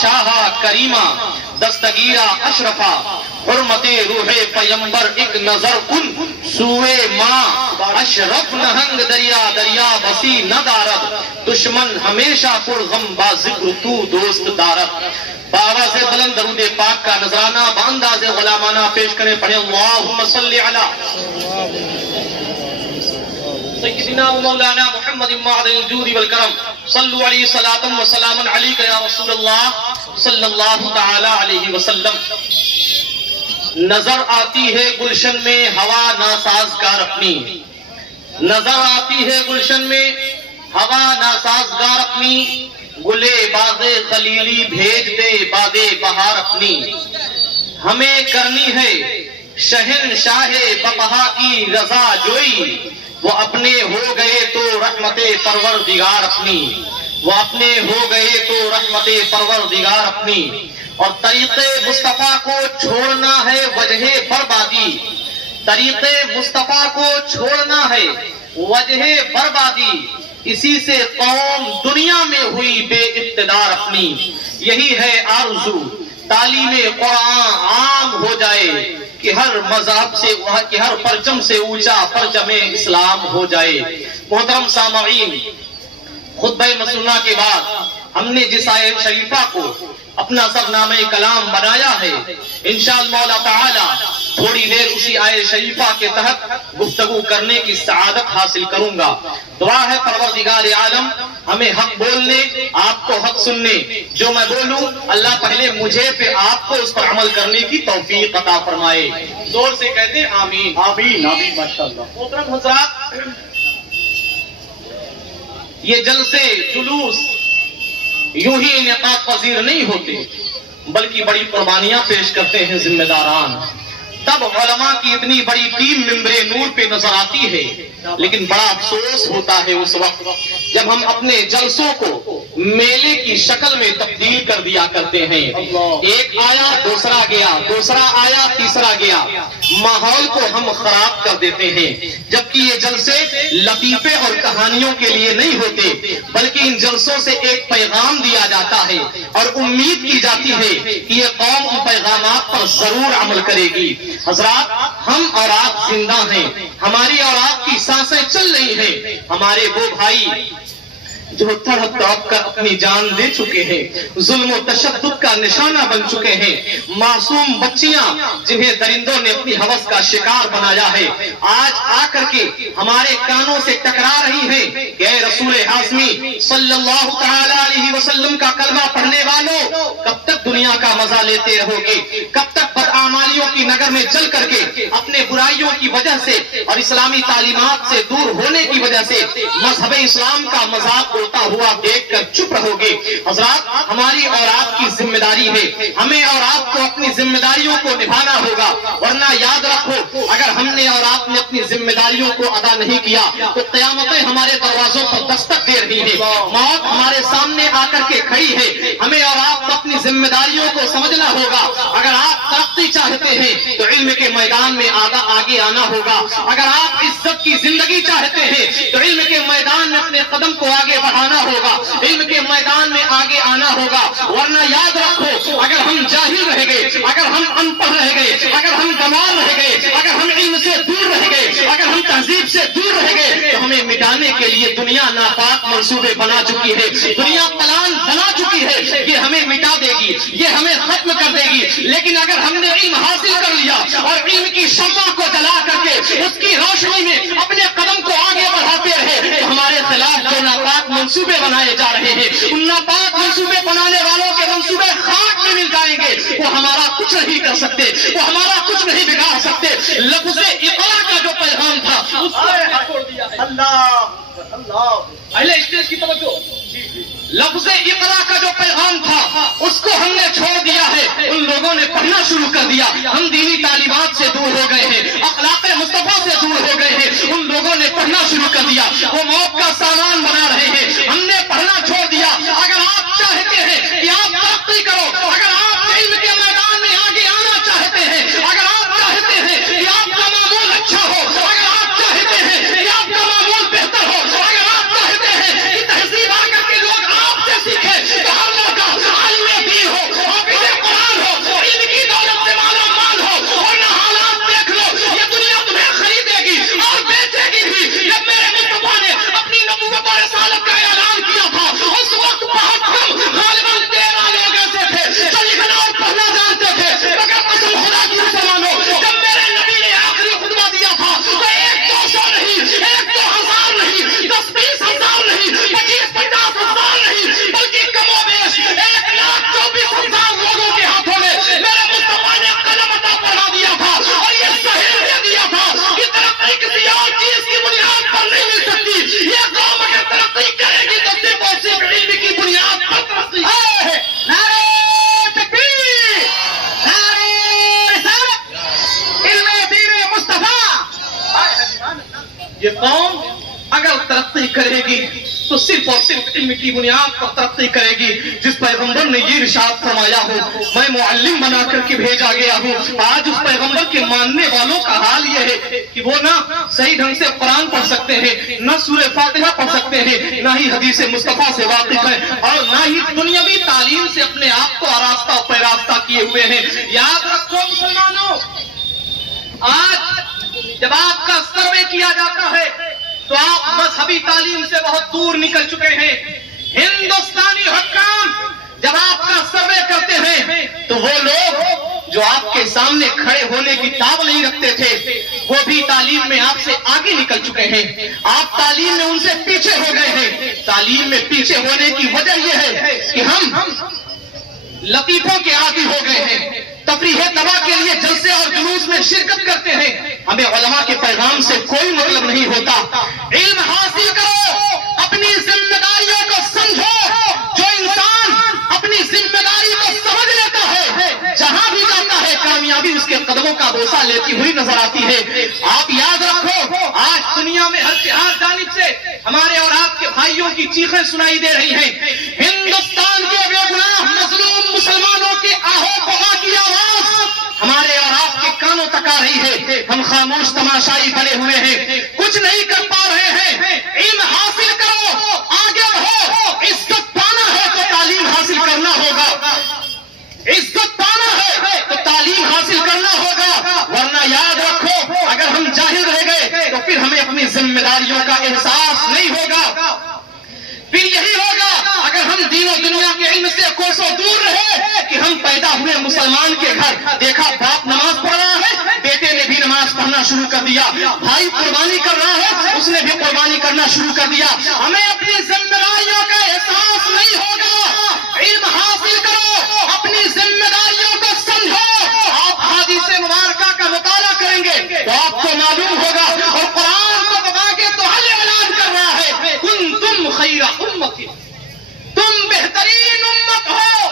شاہا کریمہ دستگیرہ اشرفا حرمت روح پیمبر ایک نظر کن سوئے ماں اشرف نہنگ دریا دریا بسی نہ دارد دشمن ہمیشہ پر غم با ذکر تو دوست دارد. بابا سے بلند درود پاک کا نذرانہ بانداز غلامانہ پیش کریں. پڑھیں اللہم صلی علی سیدنا و مولانا محمد معدن الجود والکرم صلو علیہ صلاۃ و سلام علیک یا رسول اللہ صلی اللہ تعالی علیہ وسلم. نظر آتی ہے گلشن میں ہوا ناسازگار اپنی، نظر آتی ہے گلشن میں ہوا ناسازگار اپنی، گلے باغ خلیلی بھیج دے باد بہار اپنی. ہمیں کرنی ہے شہنشاہ بقا کی رضا جوئی، وہ اپنے ہو گئے تو رحمت پروردگار اپنی، وہ اپنے ہو گئے تو رحمت پروردگار اپنی. اور طریق مصطفیٰ کو چھوڑنا ہے وجہ بربادی، طریق مصطفیٰ کو چھوڑنا ہے وجہ بربادی، اسی سے قوم دنیا میں ہوئی بے اقتدار اپنی. یہی ہے آرزو تعلیم قرآن عام ہو جائے کہ ہر مذہب سے کہ ہر پرچم سے اونچا پرچم اسلام ہو جائے. محترم سامعین، خطبہ مسنونہ کے بعد ہم نے جس آیت شریفہ کو اپنا سرنامہ کلام بنایا ہے، انشاءاللہ مولا تعالی تھوڑی دیر اسی آیت شریفہ کے تحت گفتگو کرنے کی سعادت حاصل کروں گا. دعا ہے پروردگار عالم ہمیں حق بولنے، آپ کو حق سننے، جو میں بولوں اللہ پہلے مجھے پہ آپ کو اس پر عمل کرنے کی توفیق عطا فرمائے. زور سے کہتے آمین. آمین آمین ماشاءاللہ. محترم حضرات، یہ جلسے جلوس یوں ہی انعقاد پذیر نہیں ہوتے، بلکہ بڑی قربانیاں پیش کرتے ہیں ذمہ داران. تب علماء کی اتنی بڑی ٹیم ممبر نور پہ نظر آتی ہے، لیکن بڑا افسوس ہوتا ہے اس وقت جب ہم اپنے جلسوں کو میلے کی شکل میں تبدیل کر دیا کرتے ہیں. ایک آیا دوسرا گیا، دوسرا آیا تیسرا گیا، ماحول کو ہم خراب کر دیتے ہیں. جبکہ یہ جلسے لطیفے اور کہانیوں کے لیے نہیں ہوتے، بلکہ ان جلسوں سے ایک پیغام دیا جاتا ہے اور امید کی جاتی ہے کہ یہ قوم ان پیغامات پر ضرور عمل کرے گی. حضرات، ہم اور آپ زندہ ہیں، ہماری اور آپ کی سانسیں چل رہی ہیں. ہمارے وہ بھائی جو تڑپ تڑپ کر اپنی جان دے چکے ہیں، ظلم و تشدد کا نشانہ بن چکے ہیں، معصوم بچیاں جنہیں درندوں نے اپنی ہوس کا شکار بنایا ہے، آج آ کر کے ہمارے کانوں سے ٹکرا رہی ہیں کہ اے رسول ہاشمی صلی اللہ تعالی علیہ وسلم کا کلمہ پڑھنے والوں، کب تک دنیا کا مزہ لیتے رہو گے؟ کب تک بدعمالیوں کی نگر میں چل کر کے اپنے برائیوں کی وجہ سے اور اسلامی تعلیمات سے دور ہونے کی وجہ سے مذہب اسلام کا مذاق ہوتا ہوا دیکھ کر چپ رہو گے؟ حضرات، ہماری اور آپ کی ذمہ داری ہے، ہمیں اور آپ کو اپنی ذمہ داریوں کو نبھانا ہوگا، ورنہ یاد رکھو اگر ہم نے اور آپ نے اپنی ذمہ داریوں کو ادا نہیں کیا تو قیامتیں ہمارے دروازوں پر دستک دے رہی ہیں، موت ہمارے سامنے آ کر کے کھڑی ہے. ہمیں اور آپ کو اپنی ذمہ داریوں کو سمجھنا ہوگا. اگر آپ ترقی چاہتے ہیں تو علم کے میدان میں آگے آنا ہوگا. اگر آپ عزت کی زندگی چاہتے ہیں تو علم کے میدان میں اپنے قدم کو آگے بڑھانا ہوگا، علم کے میدان میں آگے آنا ہوگا. ورنہ یاد رکھو اگر ہم جاہل رہ گئے، اگر ہم ان پڑھ رہ گئے، اگر ہم گنوار رہ گئے، اگر ہم علم سے دور رہ گئے، اگر ہم تہذیب سے دور رہ گئے تو ہمیں مٹانے کے لیے دنیا ناپاک منصوبے بنا چکی ہے، دنیا پلان بنا چکی ہے. یہ ہمیں مٹا دے گی، یہ ہمیں ختم کر دے گی. لیکن اگر ہم نے علم حاصل کر لیا اور علم کی شمع کو جلا کر کے اس کی روشنی میں اپنے قدم کو آگے بڑھاتے رہے تو ہمارے خلاف جو ناپاک منصوبے بنائے جا رہے ہیں، ان ناپاک منصوبے بنانے والوں کے منصوبے خاک میں مل جائیں گے. وہ ہمارا کچھ نہیں کر سکتے، وہ ہمارا کچھ نہیں بگاڑ سکتے. لفظ اقرا کا جو پیغام تھا اس کو چھوڑ دیا ہے. اللہ اللہ پہلے اسٹیج کی توجہ. لفظ اقرا کا جو پیغام تھا اس کو ہم نے چھوڑ دیا ہے. ان لوگوں نے پڑھنا شروع کر دیا. ہم دینی تعلیمات سے دور ہو گئے ہیں، اخلاق مصطفیٰ سے دور ہو گئے ہیں. ان لوگوں نے پڑھنا شروع کر دیا، وہ موت کا سامان بنا رہے ہیں. ہم نے پڑھنا چھوڑ دیا. اگر آپ چاہتے ہیں کہ آپ ترقی کرو، اگر آپ علم کے میدان میں آگے آنا چاہتے ہیں، اگر آپ چاہتے ہیں کہ آپ کا معمول اچھا ہو، اگر آپ چاہتے ہیں کہ آپ کا معمول بہتر ہو، اگر آپ چاہتے ہیں کہ تہذیب آ کر کے لوگ آپ سے سیکھیں تو ہم لوگ عالم دین صرف علم کی بنیاد پر ترقی کرے گی. جس پیغمبر نے یہ ارشاد فرمایا ہو میں معلم بنا کر کے بھیجا گیا ہوں, آج اس پیغمبر کے ماننے والوں کا حال یہ ہے کہ وہ نہ صحیح ڈھنگ سے قرآن پڑھ سکتے ہیں, نہ سورہ فاتحہ پڑھ سکتے ہیں, نہ ہی حدیث مصطفیٰ سے واقف ہیں, اور نہ ہی دنیاوی تعلیم سے اپنے آپ کو آراستہ و پیراستہ کیے ہوئے ہیں. یاد رکھو مسلمانوں, آج جب آپ کا سروے کیا جاتا ہے تو آپ مذہبی تعلیم سے بہت دور نکل چکے ہیں. ہندوستانی حکام جب آپ کا سروے کرتے ہیں تو وہ لوگ جو آپ کے سامنے کھڑے ہونے کی تاب نہیں رکھتے تھے وہ بھی تعلیم میں آپ سے آگے نکل چکے ہیں. آپ تعلیم میں ان سے پیچھے ہو گئے ہیں. تعلیم میں پیچھے ہونے کی وجہ یہ ہے کہ ہم لطیفوں کے عادی ہو گئے ہیں, تفریح تباہ کے لیے جلسے اور جلوس میں شرکت کرتے ہیں. ہمیں علماء کے پیغام سے کوئی مطلب نہیں ہوتا. علم حاصل کرو, اپنی ذمہ داریوں کو سمجھو. جو انسان اپنی ذمہ داری کو سمجھ لیتا ہے جہاں بھی جاتا ہے کامیابی اس کے قدموں کا بوسہ لیتی ہوئی نظر آتی ہے. آپ یاد رکھو, آج دنیا میں ہر جانب سے ہمارے اور آپ کے بھائیوں کی چیخیں سنائی دے رہی ہیں. ہندوستان کے بے گناہ مظلوم مسلمانوں کے آہو بغا کی آواز ہمارے اور آپ کے کانوں تک آ رہی ہے. ہم خاموش تماشائی بنے ہوئے ہیں, کچھ نہیں کر پا رہے ہیں. علم حاصل کرو, آگے بڑھو. عزت پانا ہے تو تعلیم حاصل کرنا ہوگا. عزت پانا ہے تو تعلیم حاصل کرنا ہوگا, ورنہ یاد رکھو اگر ہم جاہل رہ گئے تو پھر ہمیں اپنی ذمہ داریوں کا احساس نہیں ہوگا. پھر یہی ہوگا اگر ہم دین و دنیا کے علم سے کوسوں دور رہے کہ ہم پیدا ہوئے مسلمان کے گھر, دیکھا باپ نماز پڑھ رہا ہے, بیٹے نے بھی نماز پڑھنا شروع کر دیا, بھائی قربانی کر رہا ہے, اس نے بھی قربانی کرنا شروع کر دیا. ہمیں اپنی ذمہ داریوں کا احساس نہیں ہوگا. علم حاصل کرو, اپنی ذمہ داریوں کو سمجھو. آپ حدیث مبارکہ کا مطالعہ کریں گے تو آپ کو معلوم ہوگا, اور قرآن کو دبا کے تو حل اعلان کر رہا ہے کنتم خیر امت, تم بہترین امت ہو.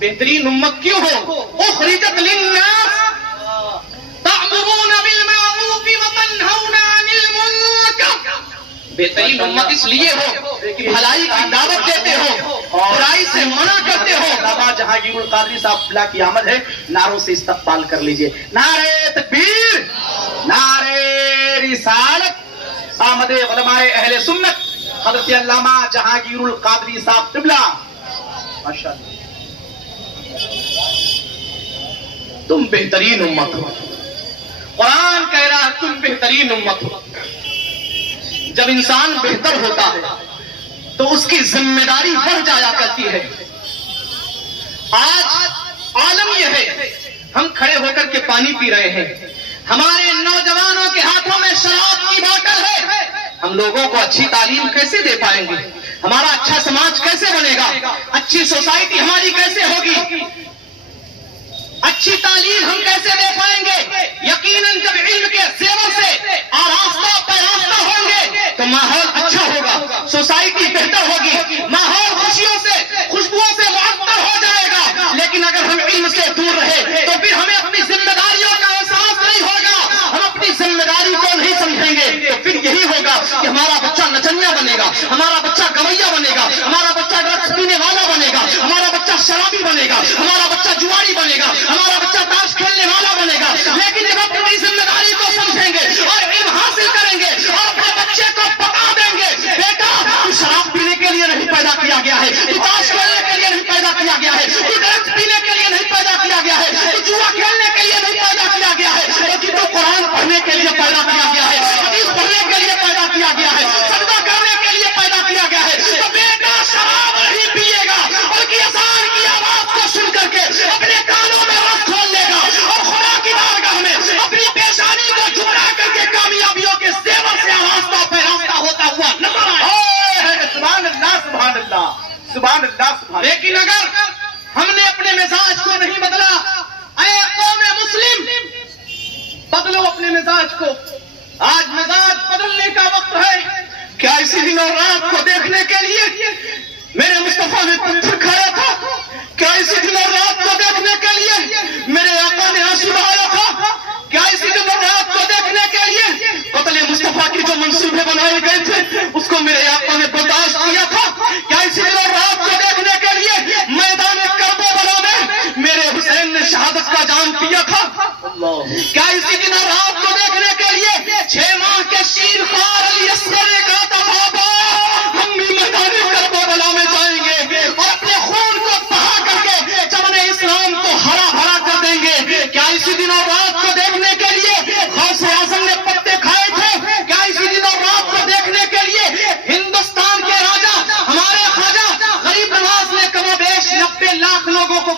بہترین امت کیوں ہو؟ اخرجت للناس تأمرون بالمعروف وتنہون عن المنکر. بہترین امت اس لیے ہو کہ بھلائی کی دعوت دیتے ہو, برائی سے منع کرتے ہو. علامہ جہانگیر القادری صاحب بلا کی آمد ہے, نعروں سے استقبال کر لیجئے. نعرہ تکبیر, نعرہ رسالت. آمد علماء اہل سنت حضرت علامہ جہانگیر القادری صاحب قبلہ. ماشاءاللہ. تم بہترین امت ہو. قرآن کہہ رہا ہے تم بہترین امت ہو. جب انسان بہتر ہوتا ہے تو اس کی ذمہ داری بڑھ جایا کرتی ہے. آج عالم یہ ہے, ہم کھڑے ہو کر کے پانی پی رہے ہیں, ہمارے نوجوانوں کے ہاتھوں میں شراب کی بوتل ہے. ہم لوگوں کو اچھی تعلیم کیسے دے پائیں گے؟ ہمارا اچھا سماج کیسے بنے گا؟ اچھی سوسائٹی ہماری کیسے ہوگی؟ اچھی تعلیم ہم کیسے دے پائیں گے؟ یقیناً جب علم کے زیور سے آراستہ پیراستہ ہوں گے تو ماحول اچھا ہوگا, سوسائٹی بہتر ہوگی, ماحول خوشیوں سے خوشبوؤں سے معطر ہو جائے گا. لیکن اگر ہم علم سے دور رہے تو پھر ہمیں اپنی ذمہ داریوں کا احساس نہیں ہوگا, ہم اپنی ذمہ داری کو نہیں سمجھیں گے. تو پھر یہی ہوگا کہ ہمارا بچہ نچنیا بنے گا, ہمارا بچہ گویا بنے گا, ہمارا بچہ ڈرگس پینے والا بنے گا, ہمارا بچہ شرابی بنے گا, ہمارا بچہ جواری بنے گا, ہمارا بچہ تاش کھیلنے والا بنے گا. لیکن جب ہم اپنی ذمہ داری کو سمجھیں گے اور علم حاصل کریں گے اور اپنے بچے کو بتا دیں گے بیٹا تو شراب پینے کے لیے نہیں پیدا کیا گیا ہے, تو تاش کھیلنے کے لیے نہیں پیدا کیا گیا ہے, تو ڈرگس پینے کے لیے نہیں پیدا کیا گیا ہے, تو جوا کھیلنے کے لیے نہیں پیدا کیا گیا ہے, بلکہ تو قرآن پڑھنے کے لیے پیدا کیا گیا ہے, حدیث پڑھنے کے لیے پیدا کیا گیا ہے, صدقہ کرنے کے لیے پیدا کیا گیا ہے. تو بیٹا شراب نہیں پیے گا بلکہ اذان کی آواز کو سن کر کے اپنے کانوں میں رس کھول لے گا اور خدا کی بارگاہ میں اپنی پیشانی کو جھکا کر کے کامیابیوں کے زیور سے آراستہ پیراستہ ہوتا ہوا نظر آئے. سبحان اللہ, سبحان اللہ, سبحان اللہ, سبحان. لیکن اگر ہم نے اپنے مزاج کو نہیں بدلا, اے قوم مسلم بدلو اپنے مزاج کو. آج مزاج بدلنے کا وقت ہے. کیا اسی دن اور رات کو دیکھنے کے لیے میرے مصطفیٰ نے پتھر کھایا تھا؟ کیا اسی دن اور رات کو دیکھنے کے لیے میرے آقا نے آنسو بہایا تھا؟ کیا اسی دن اور رات کو دیکھنے کے لیے قتل مصطفیٰ کی جو منصوبے بنائے گئے تھے اس کو میرے آقا نے برداشت کیا تھا؟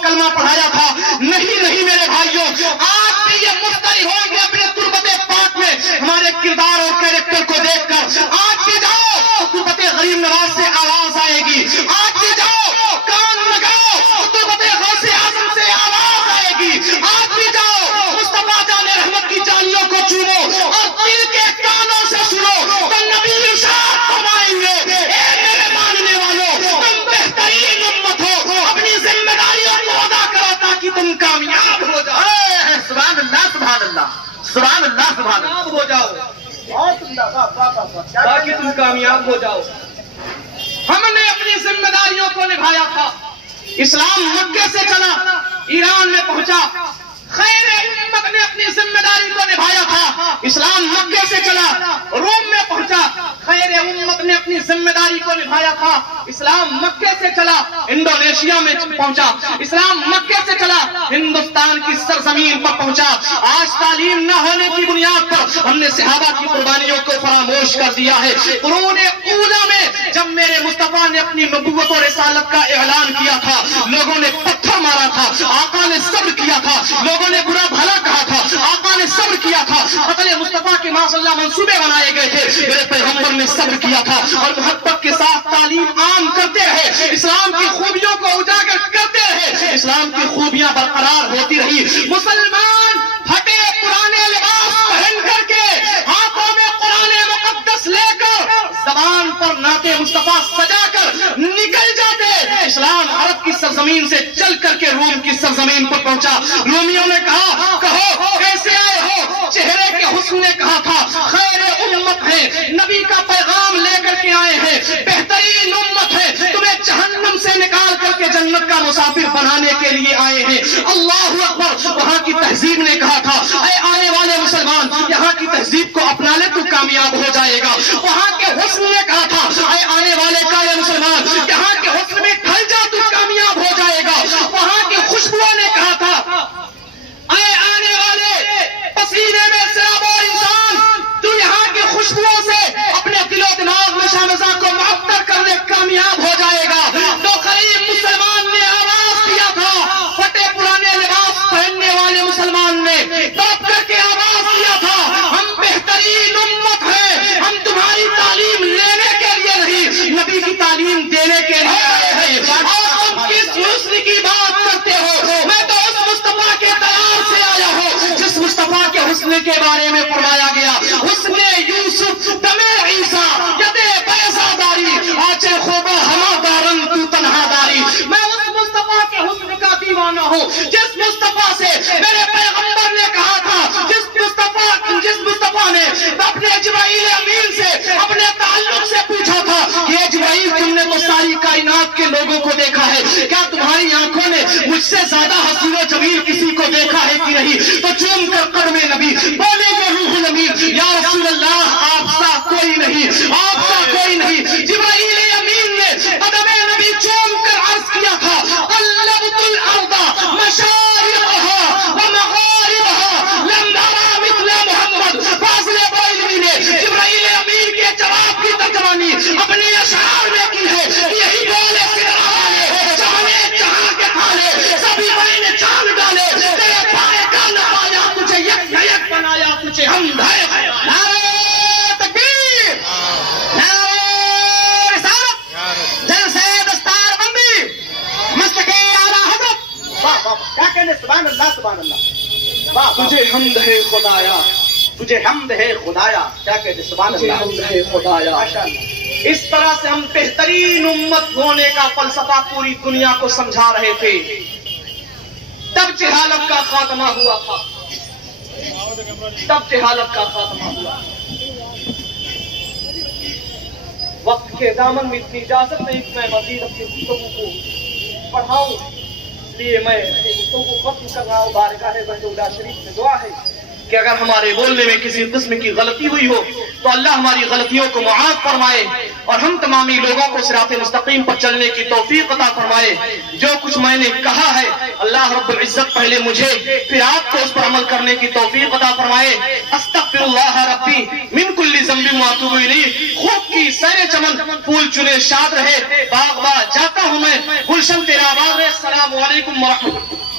کلمہ پڑھایا تھا. نہیں نہیں میرے بھائیوں، آج بھی یہ مفتری ہوں گے اپنے تربت پاک میں ہمارے کردار اور کیریکٹر کو دیکھ کر. آج بھی جاؤ تربت غریب نواز سے آواز آئے گی. آج بھی جاؤ کان لگاؤ تربت غوث اعظم سے آواز آئے گی. آج بھی جاؤ مصطفیٰ جان رحمت کی جالیوں کو چومو اور دل کے کانوں سے سنو تو نبی ارشاد فرمائیں گے، اے میرے ماننے والوں، تم بہترین امت ہو، اپنی ذمہ داریوں کو ادا کرو تاکہ تم کامیاب ہو جاؤ. سبحان اللہ سبحان اللہ سبحان اللہ سبحان اللہ ہو جاؤ تاکہ تم کامیاب ہو جاؤ. ہم نے اپنی ذمہ داریوں کو نبھایا تھا. اسلام مکے سے چلا، ایران میں پہنچا. خیر امت نے اپنی ذمہ داری کو نبھایا تھا. اسلام مکے سے چلا، روم میں پہنچا. خیر امت نے اپنی ذمہ داری کو نبھایا تھا. اسلام مکے سے چلا، انڈونیشیا میں پہنچا. اسلام مکے سے چلا، ہندوستان کی سرزمین پر پہنچا. آج تعلیم نہ ہونے کی بنیاد پر ہم نے صحابہ کی قربانیوں کو فراموش کر دیا ہے. قرون اولا میں جب میرے مصطفیٰ نے اپنی نبوت اور رسالت کا اعلان کیا تھا، لوگوں نے پتھر مارا تھا، آقا نے صبر کیا تھا. لوگوں نے برا بھلا کہا تھا، آقا نے صبر کیا تھا. قتل مصطفیٰ کے معاذ اللہ منصوبے بنائے گئے تھے، میرے پیغمبر نے صبر کیا تھا اور محبت کے ساتھ تعلیم عام کرتے رہے. اسلام کی خوبیوں کو اجاگر کرتے رہے. اسلام کی خوبیاں برقرار ہوتی رہی. مسلمان پھٹے پرانے لباس پہن کر کے، ہاتھوں میں قرآن مقدس لے کر، زبان پر نعت مصطفیٰ سجا کر نکل جاتے. اسلام عرب کی سرزمین سے چل کر کے روم کی سرزمین پر پہنچا. رومیوں نے کہا کہو کیسے آئے ہو؟ چہرے کے حسن نے کہا تھا خیر امت ہے، نبی کا پیغام لے کر کے آئے ہیں، بہترین امت ہے، تمہیں جہنم سے نکال کر کے جنت کا مسافر بنانے کے لیے آئے ہیں. اللہ اکبر. وہاں کی تہذیب نے کہا تھا اے آنے والے مسلمان، یہاں کی تہذیب کو اپنا لے تو کامیاب ہو جائے گا. وہاں کے حسن نے کہا تھا اے آنے والے کالے مسلمان، یہاں کے حسن میں ڈھل جا تو کامیاب ہو جائے گا. وہاں کی خوشبو نے کہا تھا اے آنے والے پسینے میں سرابو انسان، تو یہاں کی خوشبوؤں سے اپنے دل و دماغ میں شامزہ کو معطر کرنے کامیاب ہو جائے گا. تو غریب مسلمان نے آواز دیا تھا، پھٹے پرانے لباس پہننے والے مسلمان نے تڑپ کر کے آواز دیا تھا ہم بہترین امت ہیں، ہم تمہاری تعلیم لینے کے لیے نہیں، نبی کی تعلیم دینے کے لیے آئے ہیں. اور تم کس حسن کی بات کرتے ہو؟ میں تو اس مصطفیٰ کے تیار سے آیا ہوں جس مصطفیٰ کے حسن کے بارے میں فرمایا گیا حسن یوسف دم عیسیٰ ید بیضا داری آچے خوبہ ہما دارن تو تنہا داری. میں اس مصطفیٰ کے حسن کا دیوانہ ہوں جس مصطفیٰ سے میرے پیغمبر نے کہا تھا، جس مصطفیٰ نے اپنے جبرائیل امین سے اپنے تعلق سے پوچھا تھا کہ اے جبرائیل تم نے تو ساری کائنات کے لوگوں کو دیکھا ہے، کیا تمہاری آنکھوں نے مجھ سے زیادہ حسین و جمیل کسی کو دیکھا ہے کہ نہیں؟ تو چوم کر قدم نبی بولے گے روح الامین یا رسول اللہ آپ سا کوئی نہیں، آپ سا کوئی نہیں. جبرائیل امین نے قدم نبی چوم کر عرض کیا تھا قلبت الارض مشارقها ومغاربها لم ارى مثل محمد. فاضل بریلوی نے جبرائیل امین کے جواب کی ترجمانی اپنے اشعار میں کی ہے. یہی بولے جہاں کے تھالے سبھی میں نے جان ڈالے، تیرے پائے کا نہ پایا، تجھے یک نہ یک بنایا، تجھے ہم ہے. نعرہ تکبیر، نعرہ رسالت، جلسہ دستار بندی، مسلک اعلیٰ حضرت. واہ واہ کیا کہنے، سبحان اللہ سبحان اللہ. واہ تجھے حمد ہے خدایا، تجھے حمد ہے خدایا. کیا کہتے سبحان اللہ، حمد ہے خدایا. ماشاء اللہ. اس طرح سے ہم بہترین امت ہونے کا فلسفہ پوری دنیا کو سمجھا رہے تھے. تب جہالت کا خاتمہ ہوا تھا، تب جہالت کا خاتمہ ہوا. وقت کے دامن میں اتنی اجازت نہیں کہ میں مزید اپنی گفتگو کو پڑھاؤں، اس لیے میں اپنی گفتگو کو ختم کر رہا ہوں. بارگاہ بہدولا شریف میں دعا ہے کہ اگر ہمارے بولنے میں کسی قسم کی غلطی ہوئی ہو تو اللہ ہماری غلطیوں کو معاف فرمائے اور ہم تمامی لوگوں کو صراط مستقیم پر چلنے کی توفیق عطا فرمائے. جو کچھ میں نے کہا ہے اللہ رب العزت پہلے مجھے پھر آپ کو اس پر عمل کرنے کی توفیق عطا فرمائے. استغفر اللہ ربی من کل ذنب واتوب الیہ. خوب کی سیر چمن پھول چنے شاد رہے باغ باغ جاتا ہوں میں گلشن تیرا آباد رہے السلام علیکم ورحمۃ اللہ